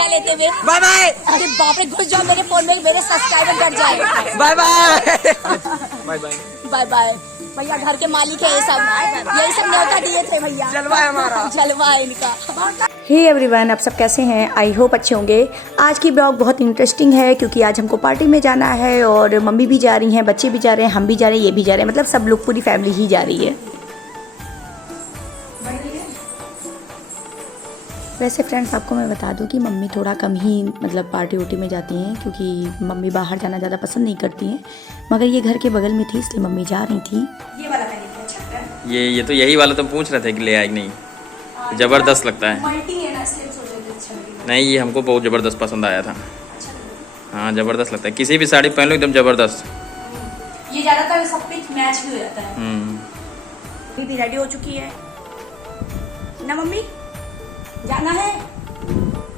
विदा लेते हुए बाय बाय। अरे बाप रे, घुस जाओ मेरे फोन में, मेरे सब्सक्राइबर बढ़ जाए। Bye bye bye bye bye bye. भैया घर के मालिक है ये सब, यही सब न्योता दिए थे भैया। जलवा है हमारा, जलवा है इनका। हे एवरीवन, आप सब कैसे हैं? आई होप अच्छे होंगे। आज की ब्लॉग बहुत इंटरेस्टिंग है क्योंकि आज हमको पार्टी में जाना है और मम्मी भी जा रही हैं, बच्चे भी जा रहे हैं, हम भी जा रहे हैं, ये भी जा रहे हैं, मतलब सब लोग पूरी फैमिली ही जा रही है। वैसे फ्रेंड्स, आपको मैं बता दूं कि मम्मी थोड़ा कम ही मतलब पार्टी वार्टी में जाती हैं क्योंकि मम्मी बाहर जाना ज़्यादा पसंद नहीं करती हैं, मगर ये घर के बगल में थी इसलिए मम्मी जा रही थी। ये वाला मैंने लिया, अच्छा है। ये तो यही वाला तो पूछ रहे थे कि ले आई नहीं, ज़बरदस्त लगता है। मल्टी है ना, इसलिए सोच रहे थे अच्छा लगेगा। नहीं, ये हमको बहुत ज़बरदस्त पसंद आया था। हाँ, ज़बरदस्त लगता है, किसी भी साड़ी पहन लो एकदम ज़बरदस्त। ये ज़्यादातर सब कुछ मैच भी हो जाता है। दीदी रेडी हो चुकी है ना मम्मी, जाना है।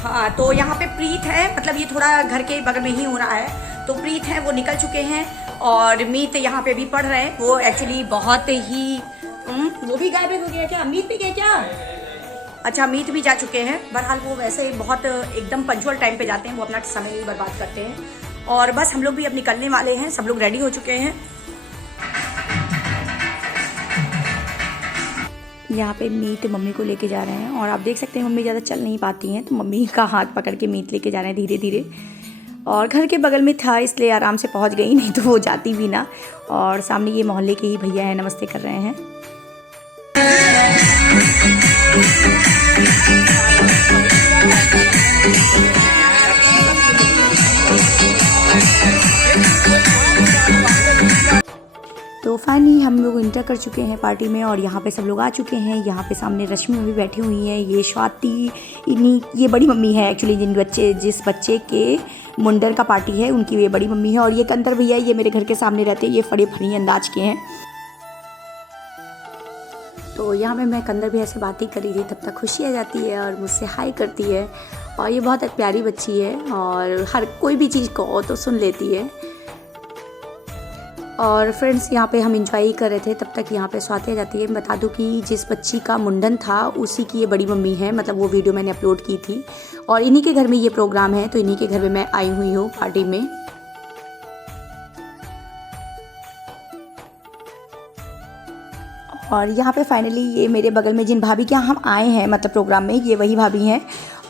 हाँ, तो यहाँ पे प्रीत है, मतलब ये थोड़ा घर के बगल में ही हो रहा है, तो प्रीत है वो निकल चुके हैं और मीत यहाँ पे भी पढ़ रहे हैं। वो एक्चुअली बहुत ही वो भी गायब हो गया क्या? मीत भी गए क्या? अच्छा, मीत भी जा चुके हैं। बहरहाल वो वैसे बहुत एकदम पंचुअल टाइम पे जाते हैं, वो अपना समय ही बर्बाद करते हैं। और बस हम लोग भी अब निकलने वाले हैं, सब लोग रेडी हो चुके हैं। यहाँ पे मीत मम्मी को लेके जा रहे हैं और आप देख सकते हैं मम्मी ज़्यादा चल नहीं पाती हैं, तो मम्मी का हाथ पकड़ के मीत लेके जा रहे हैं धीरे धीरे। और घर के बगल में था इसलिए आराम से पहुँच गई, नहीं तो वो जाती भी ना। और सामने ये मोहल्ले के ही भैया हैं, नमस्ते कर रहे हैं। तो फाइनली हम लोग इंटर कर चुके हैं पार्टी में और यहाँ पे सब लोग आ चुके हैं। यहाँ पे सामने रश्मि भी बैठी हुई हैं, ये स्वाति, इन्हीं ये बड़ी मम्मी है एक्चुअली, जिस बच्चे के मुंडन का पार्टी है उनकी ये बड़ी मम्मी है। और ये कंदर भैया, ये मेरे घर के सामने रहते हैं, ये फड़ी फड़ी अंदाज के हैं। तो यहाँ पे मैं कंदर भैया से बात ही कर रही थी, तब तक खुशी आ जाती है और मुझसे हाई करती है। और ये बहुत प्यारी बच्ची है और हर कोई भी चीज़ को तो सुन लेती है। और फ्रेंड्स, यहाँ पे हम इंजॉय ही कर रहे थे, तब तक यहाँ पे स्वाति आ जाती है। मैं बता दूँ कि जिस बच्ची का मुंडन था उसी की ये बड़ी मम्मी है, मतलब वो वीडियो मैंने अपलोड की थी और इन्हीं के घर में ये प्रोग्राम है, तो इन्हीं के घर में मैं आई हुई हूँ पार्टी में। और यहाँ पे फाइनली ये मेरे बगल में जिन भाभी के यहाँ हम आए हैं मतलब प्रोग्राम में, ये वही भाभी हैं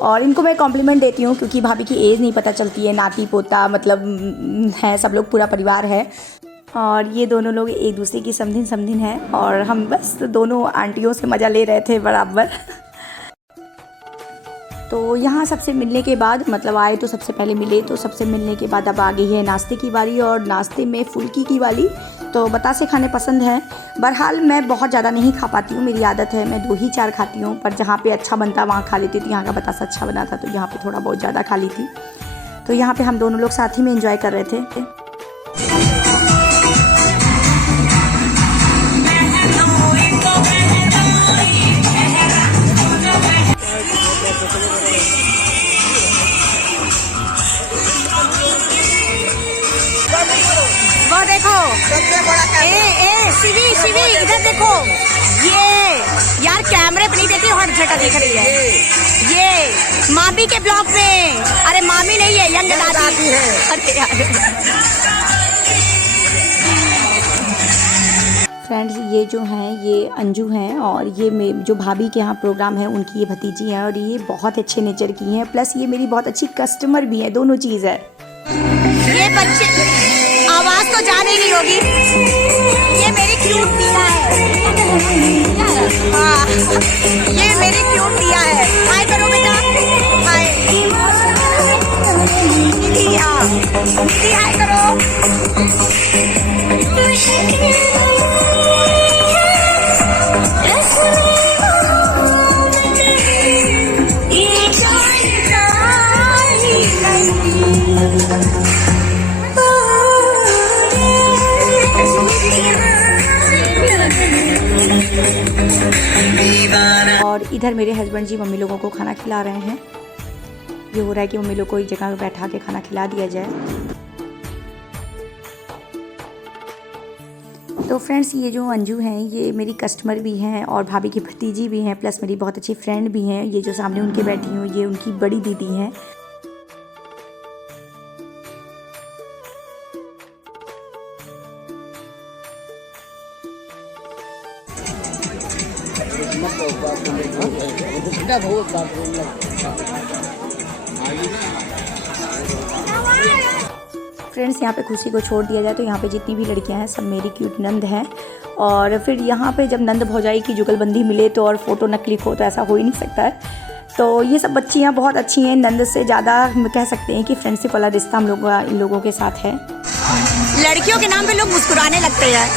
और इनको मैं कॉम्प्लीमेंट देती हूँ क्योंकि भाभी की एज नहीं पता चलती है, नाती पोता मतलब है, सब लोग पूरा परिवार है। और ये दोनों लोग एक दूसरे की समधिन हैं और हम बस दोनों आंटियों से मज़ा ले रहे थे बराबर। तो यहाँ सबसे मिलने के बाद मतलब आए तो सबसे पहले मिले, तो सबसे मिलने के बाद अब आ गई है नाश्ते की बारी और नाश्ते में फुल्की की वाली। तो बतासे खाने पसंद है, बहरहाल मैं बहुत ज़्यादा नहीं खा पाती हूँ, मेरी आदत है, मैं 2 ही 4 खाती हूँ, पर जहाँ पे अच्छा बनता वहाँ खा लेती थी। यहाँ का बतासा अच्छा बना था तो यहाँ पे थोड़ा बहुत ज़्यादा खा ली थी। तो यहाँ पे हम दोनों लोग साथ ही में एंजॉय कर रहे थे। वो देखो, शिवी इधर देखो, ये यार कैमरे पे नहीं देखी, हर जगह दिख रही है। ये मामी के ब्लॉग में, अरे मामी नहीं है, यंग दादी है। अरे यार फ्रेंड्स, ये जो हैं ये अंजू हैं और ये जो भाभी के यहाँ प्रोग्राम है उनकी ये भतीजी हैं और ये बहुत अच्छे नेचर की हैं, प्लस ये मेरी बहुत अच्छी कस्टमर भी हैं, दोनों चीज़ है। ये बच्चे आवाज तो जाने नहीं होगी, ये मेरी क्यूट दिया है। हाँ, ये मेरी क्यूट दिया है। हाय करो बेटा, हाय दीदी, हाँ दीदी हाय करो। और इधर मेरे हस्बैंड जी मम्मी लोगों को खाना खिला रहे हैं। ये हो रहा है कि मम्मी लोग को एक जगह बैठा के खाना खिला दिया जाए। तो फ्रेंड्स, ये जो अंजू हैं ये मेरी कस्टमर भी हैं और भाभी की भतीजी भी हैं, प्लस मेरी बहुत अच्छी फ्रेंड भी हैं। ये जो सामने उनके बैठी हूँ ये उनकी बड़ी दीदी हैं। फ्रेंड्स, यहाँ पे खुशी को छोड़ दिया जाए तो यहाँ पे जितनी भी लड़कियाँ हैं सब मेरी क्यूट नंद हैं। और फिर यहाँ पे जब नंद भौजाई की जुगलबंदी मिले तो और फ़ोटो न क्लिक हो तो ऐसा हो ही नहीं सकता है। तो ये सब बच्चियाँ बहुत अच्छी हैं, नंद से ज़्यादा कह सकते हैं कि फ्रेंडशिप वाला रिश्ता हम लोग इन लोगों के साथ है। लड़कियों के नाम पे लोग मुस्कुराने लगते हैं।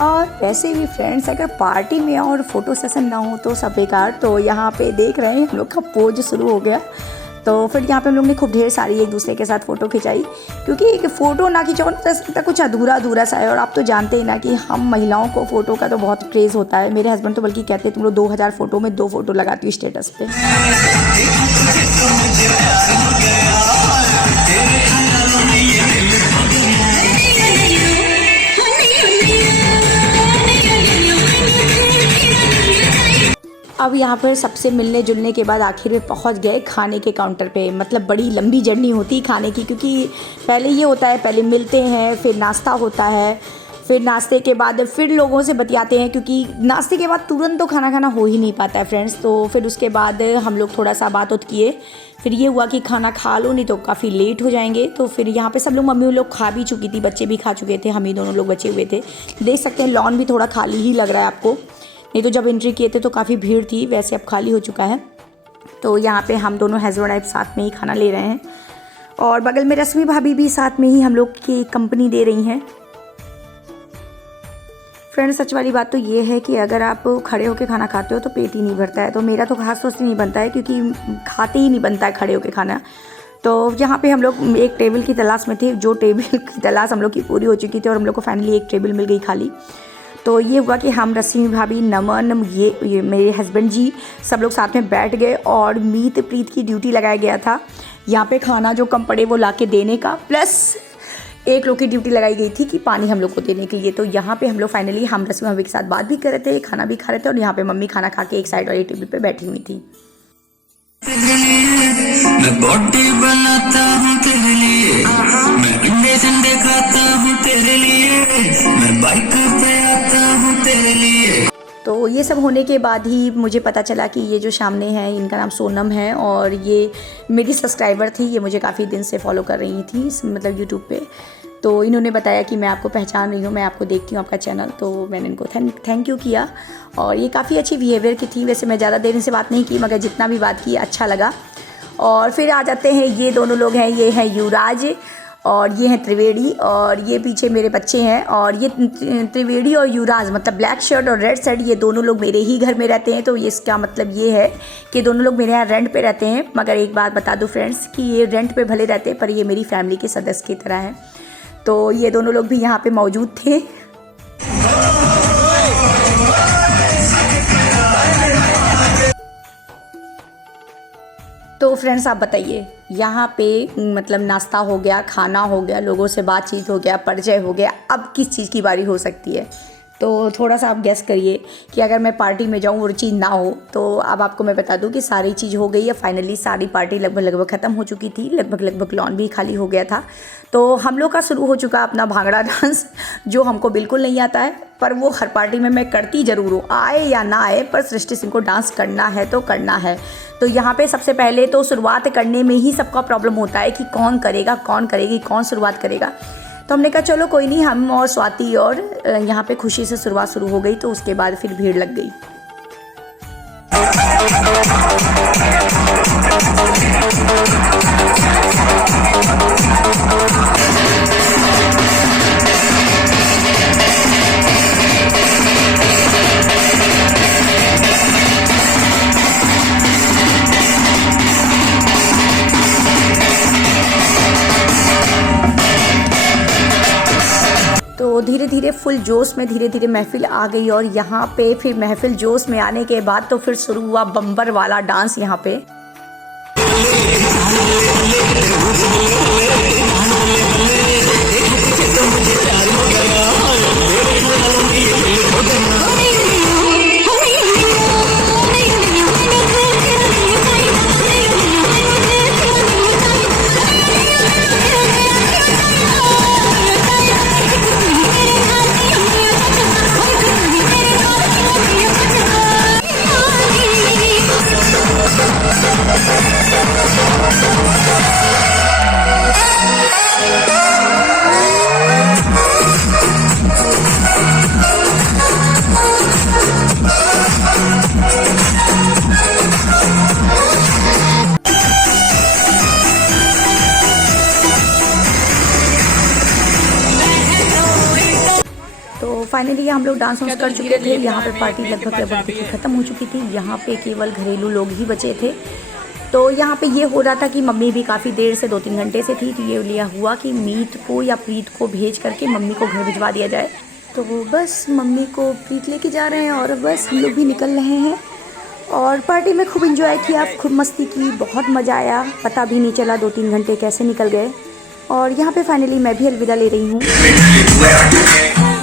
और वैसे भी फ्रेंड्स, अगर पार्टी में और फोटो सेशन ना हो तो सब बेकार। तो यहाँ पे देख रहे हैं हम लोग का पोज शुरू हो गया। तो फिर यहाँ पे हम लोग ने खूब ढेर सारी एक दूसरे के साथ फ़ोटो खिंचाई, क्योंकि एक फ़ोटो ना खिंचाओ ना तो कुछ अधूरा सा है। और आप तो जानते ही ना कि हम महिलाओं को फ़ोटो का तो बहुत क्रेज़ होता है। मेरे हस्बैंड तो बल्कि कहते हैं तुम लोग 2000 फ़ोटो में 2 फ़ोटो लगाती हो स्टेटस पे। अब यहाँ पर सबसे मिलने जुलने के बाद आखिर में पहुँच गए खाने के काउंटर पे। मतलब बड़ी लंबी जर्नी होती है खाने की, क्योंकि पहले ये होता है, पहले मिलते हैं, फिर नाश्ता होता है, फिर नाश्ते के बाद फिर लोगों से बतियाते हैं, क्योंकि नाश्ते के बाद तुरंत तो खाना हो ही नहीं पाता है फ्रेंड्स। तो फिर उसके बाद हम लोग थोड़ा सा बात किए। फिर ये हुआ कि खाना खा लो नहीं तो काफ़ी लेट हो जाएंगे। तो फिर यहाँ पे सब लोग, मम्मी लोग खा भी चुकी थी, बच्चे भी खा चुके थे, हम ही दोनों लोग बचे हुए थे। देख सकते हैं लॉन भी थोड़ा खाली ही लग रहा है आपको, नहीं तो जब एंट्री किए थे तो काफ़ी भीड़ थी, वैसे अब खाली हो चुका है। तो यहाँ पे हम दोनों हस्बैंड वाइफ साथ में ही खाना ले रहे हैं और बगल में रश्मि भाभी भी साथ में ही हम लोग की कंपनी दे रही हैं। फ्रेंड्स, सच वाली बात तो ये है कि अगर आप खड़े होकर खाना खाते हो तो पेट ही नहीं भरता है। तो मेरा तो खास तौर से नहीं बनता है, क्योंकि खाते ही नहीं बनता है खड़े होकर खाना। तो यहाँ पे हम लोग एक टेबल की तलाश में थे, जो टेबल की तलाश हम लोग की पूरी हो चुकी थी और हम लोग को फाइनली एक टेबल मिल गई खाली। तो ये हुआ कि हम, रश्मि भाभी, नमन, ये मेरे हस्बैंड जी, सब लोग साथ में बैठ गए और मीत प्रीत की ड्यूटी लगाया गया था यहाँ पे खाना जो कम पड़े वो ला के देने का, प्लस एक लोग की ड्यूटी लगाई गई थी कि पानी हम लोग को देने के लिए। तो यहाँ पे हम लोग फाइनली, हम रश्मि भाभी के साथ बात भी कर रहे थे, खाना भी खा रहे थे और यहाँ पे मम्मी खाना खा के एक साइड वाली टेबल पे बैठी हुई थी। मैं बॉडी बनाता हूँ तेरे लिए, मैं अंडे संडे खाता हूँ तेरे लिए, मैं बाइक पे आता हूँ तेरे लिए। तो ये सब होने के बाद ही मुझे पता चला कि ये जो सामने है इनका नाम सोनम है और ये मेरी सब्सक्राइबर थी। ये मुझे काफ़ी दिन से फॉलो कर रही थी, मतलब यूट्यूब पे। तो इन्होंने बताया कि मैं आपको पहचान रही हूँ, मैं आपको देखती हूँ आपका चैनल। तो मैंने इनको थैंक यू किया और ये काफ़ी अच्छी बिहेवियर की थी। वैसे मैं ज़्यादा देर इनसे बात नहीं की, मगर जितना भी बात की अच्छा लगा। और फिर आ जाते हैं, ये दोनों लोग हैं, ये हैं युवराज और ये हैं त्रिवेदी और ये पीछे मेरे बच्चे हैं। और ये त्रिवेदी और युवराज, मतलब ब्लैक शर्ट और रेड शर्ट, ये दोनों लोग मेरे ही घर में रहते हैं। तो इसका मतलब ये है कि दोनों लोग मेरे यहाँ रेंट पे रहते हैं। मगर एक बात बता दूं फ्रेंड्स कि ये रेंट पे भले रहते हैं पर ये मेरी फैमिली के सदस्य की तरह हैं। तो ये दोनों लोग भी यहाँ पे मौजूद थे। तो फ्रेंड्स, आप बताइए, यहाँ पे मतलब नाश्ता हो गया, खाना हो गया, लोगों से बातचीत हो गया, परिचय हो गया, अब किस चीज़ की बारी हो सकती है? तो थोड़ा सा आप गेस करिए कि अगर मैं पार्टी में जाऊँ वो चीज़ ना हो। तो अब आपको मैं बता दूँ कि सारी चीज़ हो गई है फाइनली। सारी पार्टी लगभग ख़त्म हो चुकी थी, लगभग लॉन भी खाली हो गया था। तो हम लोग का शुरू हो चुका अपना भांगड़ा डांस, जो हमको बिल्कुल नहीं आता है, पर वो हर पार्टी में मैं करती ज़रूर हूँ, आए या ना आए, पर सृष्टि सिंह को डांस करना है तो करना है। तो यहाँ पे सबसे पहले तो शुरुआत करने में ही सबका प्रॉब्लम होता है कि कौन करेगा, कौन करेगी, कौन शुरुआत करेगा। तो हमने कहा चलो कोई नहीं, हम और स्वाति और यहाँ पे खुशी से शुरुआत शुरू हो गई। तो उसके बाद फिर भीड़ लग गई। तो धीरे धीरे फुल जोश में धीरे धीरे महफिल आ गई और यहाँ पे फिर महफिल जोश में आने के बाद तो फिर शुरू हुआ बम्बर वाला डांस यहाँ पे। हम लोग डांस वांस कर चुके थे। यहाँ पे पार्टी लगभग लगभग ख़त्म हो चुकी थी। यहाँ पे केवल घरेलू लोग ही बचे थे। तो यहाँ पे ये हो रहा था कि मम्मी भी काफ़ी देर से 2-3 घंटे से थी, तो ये लिया हुआ कि मीत को या प्रीत को भेज करके मम्मी को घर भिजवा दिया जाए। तो बस मम्मी को प्रीत लेके जा रहे हैं और बस हम लोग भी निकल रहे हैं। और पार्टी में खूब इंजॉय किया, खूब मस्ती की, बहुत मज़ा आया, पता भी नहीं चला 2-3 घंटे कैसे निकल गए। और यहाँ पे फाइनली मैं भी अलविदा ले रही हूँ।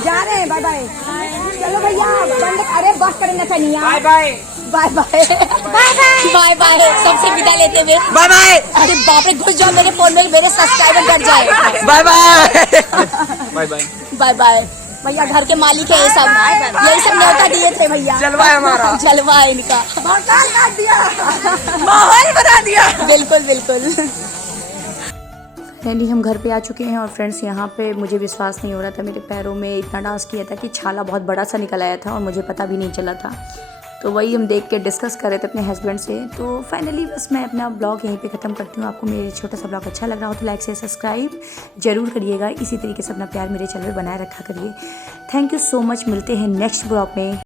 जा रहे हैं, बाय बाय। चलो भैया बंद, अरे बस करेंगे Saniya. Bye bye bye bye bye bye सबसे विदा लेते हुए बाय बाय अरे बाप रे, घुस जाओ मेरे फोन में, मेरे सब्सक्राइबर कट जाए। Bye bye bye bye bye bye भैया, घर के मालिक है ये सब, यही सब न्योता दिए थे भैया। जलवा है हमारा, जलवा है इनका, माहौल काट दिया, माहौल बना दिया। बिल्कुल बिल्कुल। फाइनली हम घर पे आ चुके हैं और फ्रेंड्स यहाँ पे मुझे विश्वास नहीं हो रहा था, मेरे पैरों में इतना डांस किया था कि छाला बहुत बड़ा सा निकल आया था और मुझे पता भी नहीं चला था। तो वही हम देख के डिस्कस कर रहे थे अपने हस्बैंड से। तो फाइनली बस मैं अपना ब्लॉग यहीं पे ख़त्म करती हूँ। आपको मेरे छोटा सा ब्लॉग अच्छा लग रहा हो तो लाइक से सब्सक्राइब जरूर करिएगा। इसी तरीके से अपना प्यार मेरे चैनल पर बनाए रखा करिए। थैंक यू सो मच, मिलते हैं नेक्स्ट ब्लॉग में।